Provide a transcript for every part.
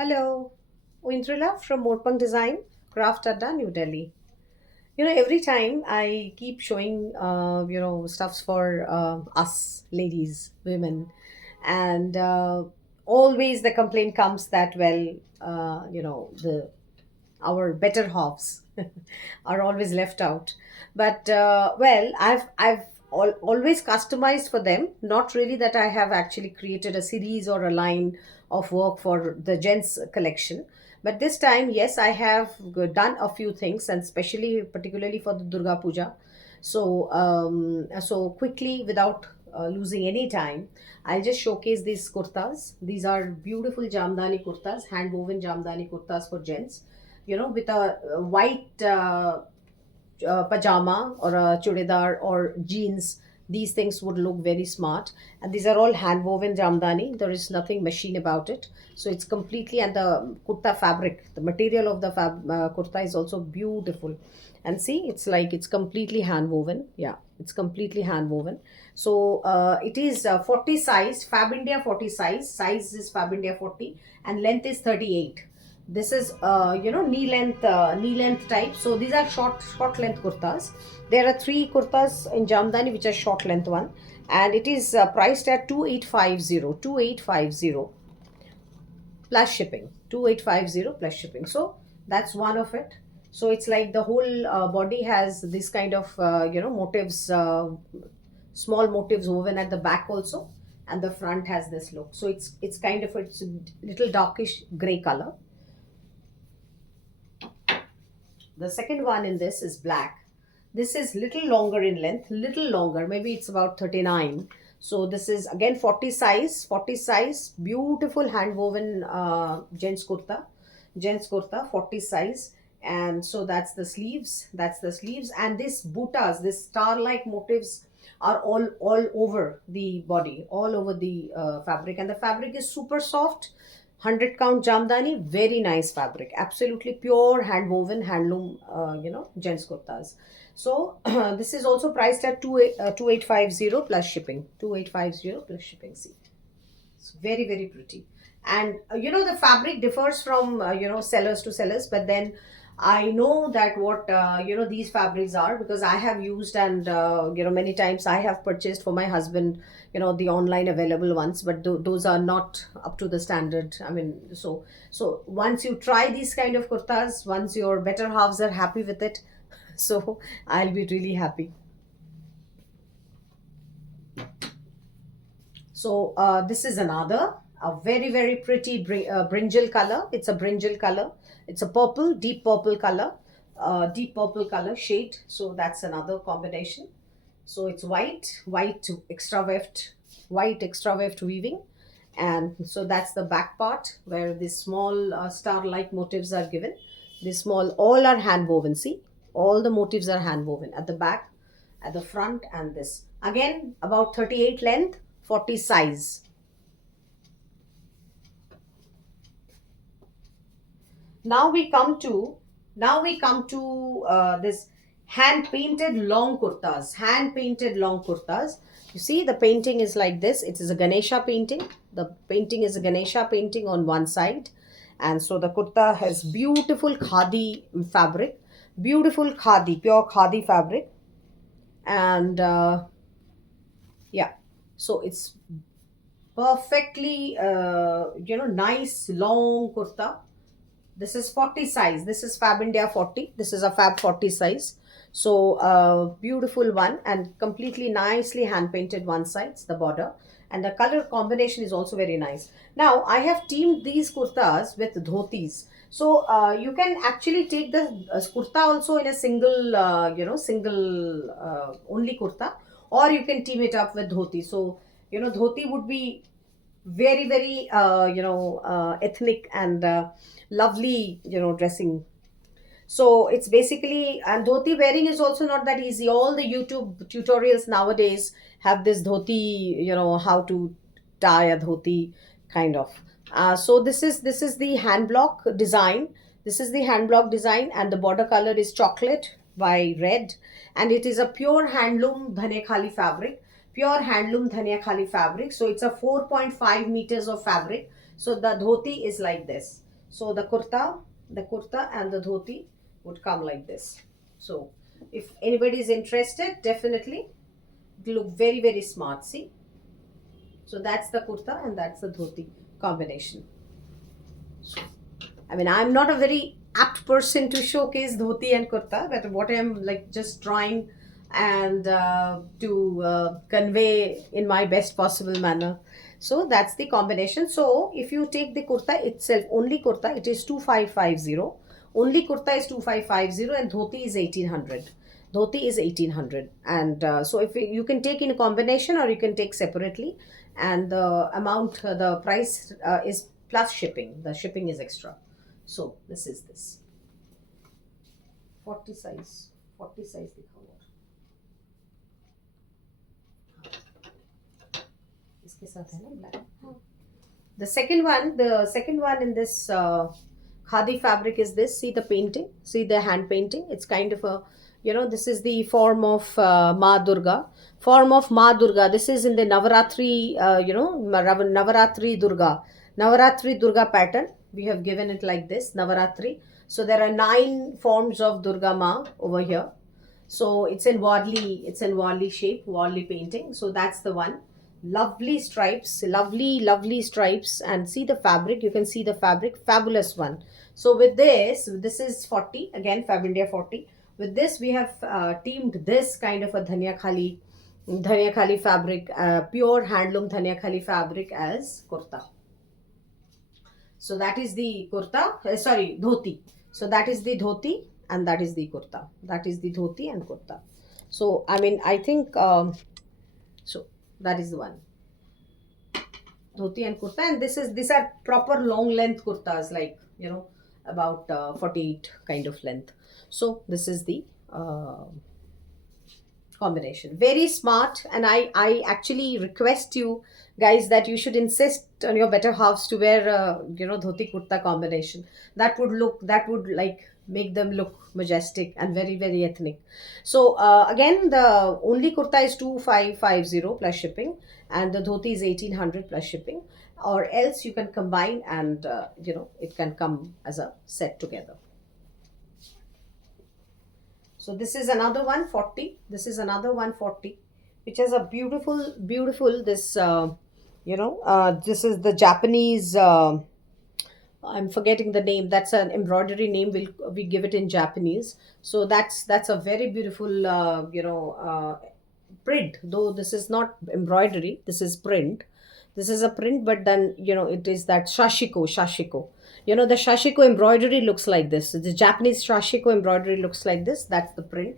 Hello, Indrila from Morpang Design, Craft Adda, New Delhi. Every time I keep showing, stuffs for us ladies, women, and always the complaint comes that, the our better halves are always left out. But I've always customized for them. Not really that I have actually created a series or a line of work for the gents collection. But this time, yes, I have done a few things, and especially particularly for the Durga Puja. So quickly, without losing any time, I'll just showcase these kurtas. These are beautiful jamdani kurtas, hand woven jamdani kurtas for gents, with a white pajama or a churidar or jeans. These things would look very smart. And these are all hand woven jamdani. There is nothing machine about it. So it's completely, and the kurta fabric, the material of the kurta is also beautiful. And see, it's completely hand woven. Yeah, it's completely hand woven. So it is 40 size, Fab India 40 size is Fab India 40, and length is 38. This is knee length type. So these are short length kurtas. There are three kurtas in jamdani which are short length one, and it is priced at 2850 plus shipping. 2850 plus shipping. So that's one of it. So it's like the whole body has this kind of motifs, small motifs woven at the back also, and the front has this look. So it's a little darkish gray color. The second one in this is black. This is little longer in length, little longer. Maybe it's about 39. So this is again 40 size, beautiful hand woven gents kurta, 40 size. And so that's the sleeves. And this butas, this star-like motifs are all over the body, all over the fabric. And the fabric is super soft, 100 count jamdani, very nice fabric, absolutely pure hand woven handloom, gents kurtas. So this is also priced at 2850 plus shipping. 2850 plus shipping. See, it's very very pretty. And the fabric differs from sellers to sellers, but then I know that what these fabrics are, because I have used, and many times I have purchased for my husband, the online available ones, but those are not up to the standard. I mean, so once you try these kind of kurtas, once your better halves are happy with it, so I'll be really happy. So this is another a very very pretty brinjal color. It's a brinjal color. It's a purple, deep purple color shade. So that's another combination. So it's white extra weft weaving, and so that's the back part where these small star-like motifs are given. These small, all are hand woven. See, all the motifs are hand woven at the back, at the front, and this again about 38 length, 40 size. Now we come to this hand painted long kurtas. You see, the painting is like this. It is a Ganesha painting. The painting is a Ganesha painting on one side, and so the kurta has beautiful khadi fabric, beautiful khadi, pure khadi fabric. And yeah, so it's perfectly nice long kurta. This is 40 size. This is Fab India 40. This is a Fab 40 size. So beautiful one, and completely nicely hand painted one side, the border. And the color combination is also very nice. Now I have teamed these kurtas with dhotis. So you can actually take the kurta also in a single only kurta, or you can team it up with dhoti. So dhoti would be very very ethnic and lovely dressing. So it's basically, and dhoti wearing is also not that easy. All the YouTube tutorials nowadays have this dhoti, how to tie a dhoti kind of. So this is the hand block design. This is the hand block design, and the border color is chocolate by red, and it is a pure handloom dhania khali fabric. Pure handloom dhania khali fabric. So it's a 4.5 meters of fabric. So the dhoti is like this. So the kurta and the dhoti would come like this. So if anybody is interested, definitely it look very very smart. See, so that's the kurta and that's the dhoti combination. I mean, I'm not a very apt person to showcase dhoti and kurta, but what I'm like just trying and to convey in my best possible manner. So that's the combination. So if you take the kurta itself, only kurta, it is 2550. Only kurta is 2550 and dhoti is 1800. Dhoti is 1800. And so if you can take in a combination or you can take separately, and the amount, the price is plus shipping. The shipping is extra. So this is this 40 size, 40 size दिखा हुआ इसके साथ है ना black. The second one in this khadi fabric is this. See the painting, see the hand painting. It's kind of a, you know, this is the form of Ma Durga. Form of Ma Durga. This is in the Navaratri, Navaratri Durga. Navaratri Durga pattern. We have given it like this, Navaratri. So there are 9 forms of Durga Ma over here. So it's in Warli shape, Warli painting. So that's the one. Lovely stripes, lovely stripes, and see the fabric. You can see the fabric, fabulous one. So with this is 40 again, Fab India 40. With this, we have teamed this kind of a Dhania Khali fabric, pure handloom Dhania Khali fabric as kurta. So that is the kurta, dhoti. So that is the dhoti and that is the kurta. That is the dhoti and kurta. So I mean, I think so. That is the one. Dhoti and kurta, and these are proper long length kurtas, like about 48 kind of length. So this is the combination. Very smart, and I actually request you guys that you should insist on your better halves to wear dhoti kurta combination. That would like make them look majestic and very very ethnic. So again, the only kurta is 2550 plus shipping, and the dhoti is 1800 plus shipping, or else you can combine and it can come as a set together. So this is another 140. This is another 140, which has a beautiful this this is the Japanese. I'm forgetting the name. That's an embroidery name. We give it in Japanese. So that's a very beautiful print. Though this is not embroidery, this is print. This is a print, but then it is that shashiko. The shashiko embroidery looks like this. The Japanese shashiko embroidery looks like this. That's the print.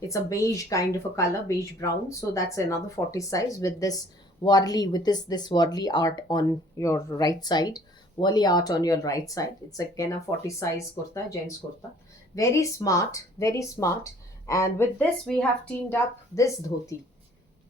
It's a beige kind of a color, beige brown. So that's another 40 size with this this Warli art on your right side. Warli art on your right side. It's again a 40 size kurta, gents kurta. Very smart, very smart. And with this, we have teamed up this dhoti.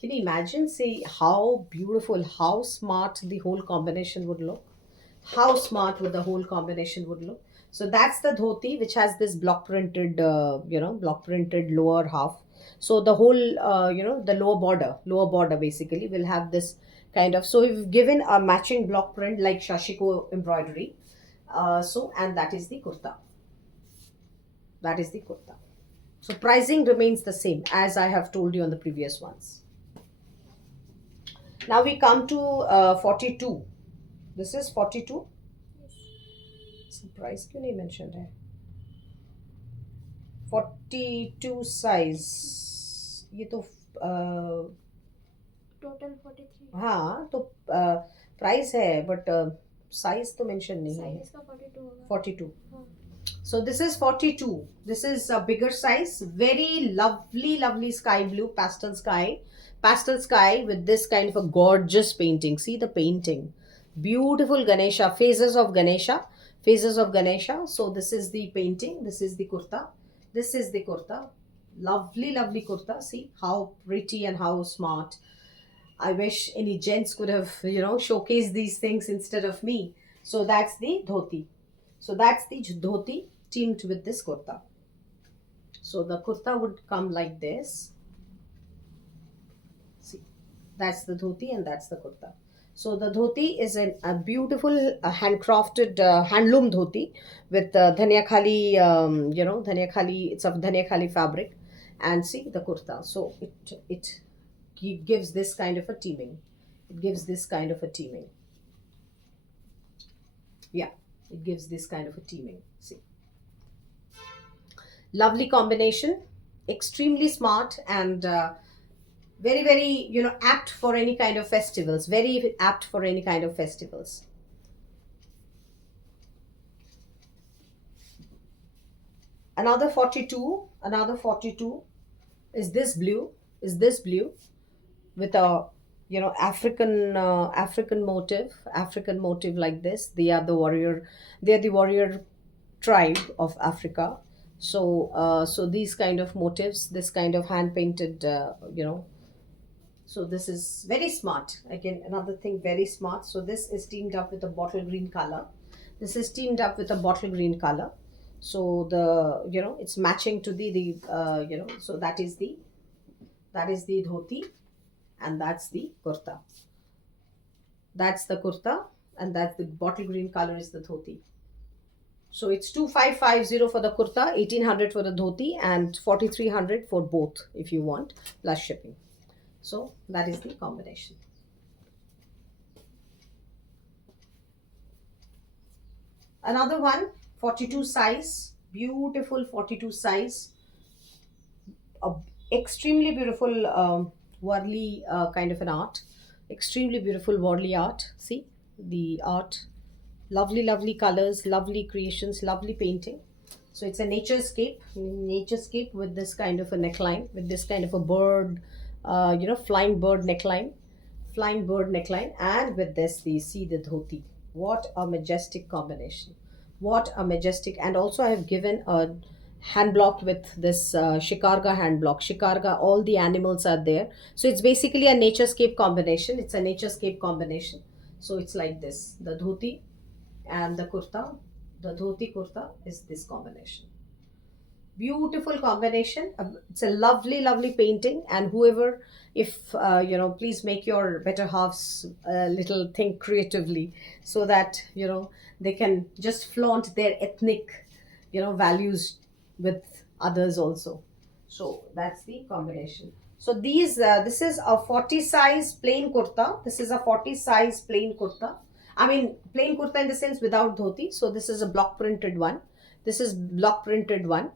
Can you imagine? See how beautiful, how smart the whole combination would look. How smart would the whole combination would look. So that's the dhoti, which has this block printed lower half. So the whole, the lower border basically will have this kind of. So we've given a matching block print like Shashiko embroidery. And that is the kurta. That is the kurta. So pricing remains the same as I have told you on the previous ones. Now we come to 42. This is 42. So price क्यों नहीं mentioned है? 42 size. ये तो total 43. हाँ तो price है but size तो mention नहीं है. Size इसका 42 होगा. 42. हाँ. So this is 42. This is a bigger size. Very lovely sky blue, pastel sky with this kind of a gorgeous painting. See the painting. Beautiful Ganesha, phases of Ganesha. So this is the painting. This is the kurta. This is the kurta. Lovely kurta. See how pretty and how smart. I wish any gents could have, showcased these things instead of me. So that's the dhoti. So that's the dhoti teamed with this kurta. So the kurta would come like this. See, that's the dhoti and that's the kurta. So the dhoti is a beautiful handcrafted handloom dhoti with dhania khali, dhania khali. It's of dhania khali fabric, and see the kurta. So it gives this kind of a teaming. It gives this kind of a teaming. Yeah, it gives this kind of a teaming. See, lovely combination, extremely smart, and very very apt for any kind of festivals. Very apt for any kind of festivals. Another 42, another 42 is this blue with a African motive like this. They are the warrior tribe of Africa. So these kind of motifs, this kind of hand painted, so this is very smart. Again, another thing, very smart. So this is teamed up with a bottle green color. This is teamed up with a bottle green color. So the it's matching to the so that is the dhoti, and that's the kurta. That's the kurta, and that's the bottle green color is the dhoti. So it's 2550 for the kurta, 1800 for the dhoti, and 4300 for both if you want, plus shipping. So that is the combination. Another one, 42 size, beautiful 42 size, a extremely beautiful Warli kind of an art, extremely beautiful Warli art. See the art, lovely, lovely colors, lovely creations, lovely painting. So it's a naturescape with this kind of a neckline, with this kind of a bird, flying bird neckline, and with this, the see the dhoti. What a majestic combination! What a majestic! And also, I have given a hand block with this shikarga hand block. Shikarga, all the animals are there. So it's basically a naturescape combination. It's a naturescape combination. So it's like this: the dhoti and the kurta. The dhoti kurta is this combination. Beautiful combination. It's a lovely lovely painting, and whoever, if please make your better halves a little think creatively, so that they can just flaunt their ethnic values with others also. So that's the combination. So this is a 40 size plain kurta. This is a 40 size plain kurta. I mean plain kurta in the sense without dhoti. So this is a block printed one. This is block printed one.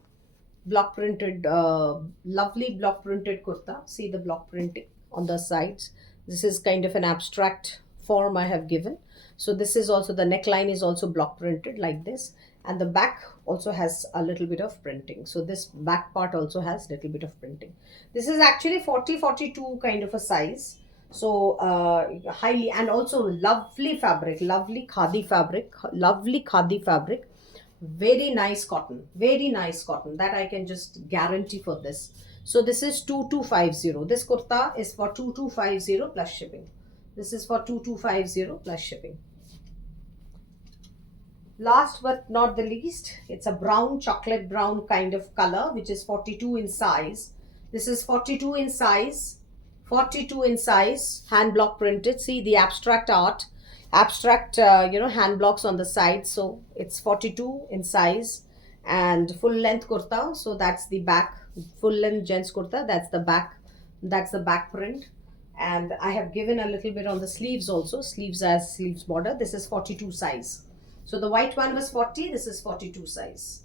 Block printed, lovely block printed kurta. See the block printing on the sides. This is kind of an abstract form I have given. So this is also, the neckline is also block printed like this, and the back also has a little bit of printing. So this back part also has little bit of printing. This is actually 40-42 kind of a size. So highly, and also lovely fabric, lovely khadi fabric, very nice cotton, very nice cotton, that I can just guarantee for this. So this is 2250. This kurta is for 2250 plus shipping. This is for 2250 plus shipping. Last but not the least, it's a brown, chocolate brown kind of color, which is 42 in size. This is 42 in size, 42 in size, hand block printed. See the abstract art, abstract hand blocks on the side. So it's 42 in size, and full length kurta. So that's the back, full length gents kurta. That's the back print. And I have given a little bit on the sleeves also, sleeves as sleeves border. This is 42 size. So the white one was 40, this is 42 size.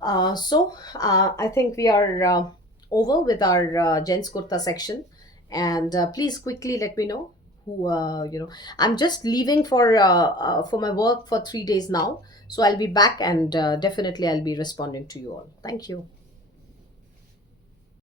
I think we are over with our gents kurta section, and please quickly let me know who I'm just leaving for my work for 3 days now, so I'll be back, and definitely I'll be responding to you all. Thank you.